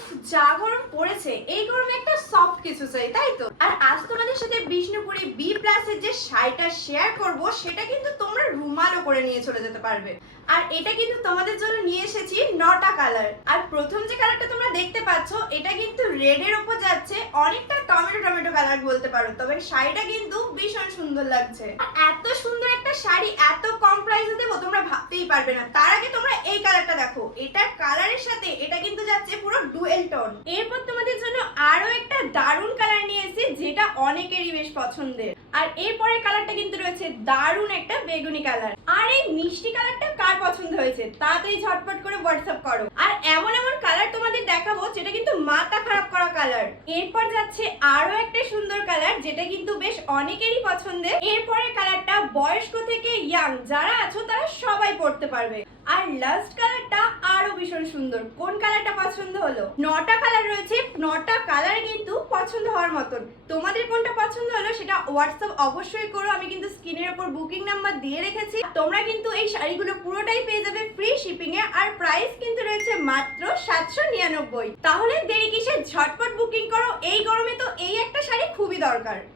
উফ, যা গরম পড়েছে এই গরমে একটা সফট কিছু চাই, তাই তো। আর আজ তোমাদের সাথে বিষ্ণুপুরি বি প্লাসের যে শাড়িটা শেয়ার করব সেটা কিন্তু তোমরা রুমালও করে নিয়ে চলে যেতে পারবে। আর এটা কিন্তু তোমাদের জন্য নিয়ে এসেছি 9টা কালার। আর প্রথম যে কালারটা তোমরা দেখতে পাচ্ছ এটা কিন্তু রেড এর উপর যাচ্ছে, অনেকটা টমেটো টমেটো কালার বলতে পারো, তবে শাড়িটা কিন্তু ভীষণ সুন্দর লাগছে। আর এত সুন্দর একটা শাড়ি এত কম প্রাইসে দেবো তোমরা ভাবতেই পারবে না। তার আগে তোমরা এই কালারটা দেখো, এটার কালারের সাথে এটা কিন্তু যাচ্ছে পুরো ডুয়েল টোন। এরপর তোমাদের জন্য আরো একটা দারুন কালার নিয়ে এসেছি যেটা অনেকেরই বেশ পছন্দের। আর এরপরের কালারটা কিন্তু রয়েছে দারুন একটা বেগুনি কালার। আর এই মিষ্টি কালারটা কার পছন্দ হয়েছে তাড়াতাড়ি ঝটপট করে হোয়াটসঅ্যাপ করো। আর এমন এমন কালার তোমাদের দেখাবো যেটা কিন্তু মাথা খারাপ করা কালার। এরপর যাচ্ছে আরো একটা সুন্দর কালার যেটা কিন্তু বেশ অনেকেরই পছন্দের। এরপরের কালারটা বয়স্ক থেকে ইয়াং যারা আছো তারা সবাই পড়তে পারবে। আর লাস্ট কালারটা আরো ভীষণ সুন্দর। কোন কালারটা পছন্দ হলো? 9টা কালার রয়েছে, 9টা কালার কিন্তু পছন্দ হওয়ার মতন। তোমাদের কোনটা পছন্দ হলো সেটা হোয়াটসঅ্যাপ অবশ্যই করো। আমি কিন্তু স্ক্রিনের উপর বুকিং নাম্বার দিয়ে রেখেছি। তোমরা কিন্তু এই শাড়িগুলো পুরোটাই পেয়ে যাবে ফ্রি শিপিং এ। আর প্রাইস কিন্তু রয়েছে মাত্র 799। তাহলে দেরি কিসে, ঝটপট বুকিং করো। এই গরমে তো এই একটা শাড়ি খুবই দরকার।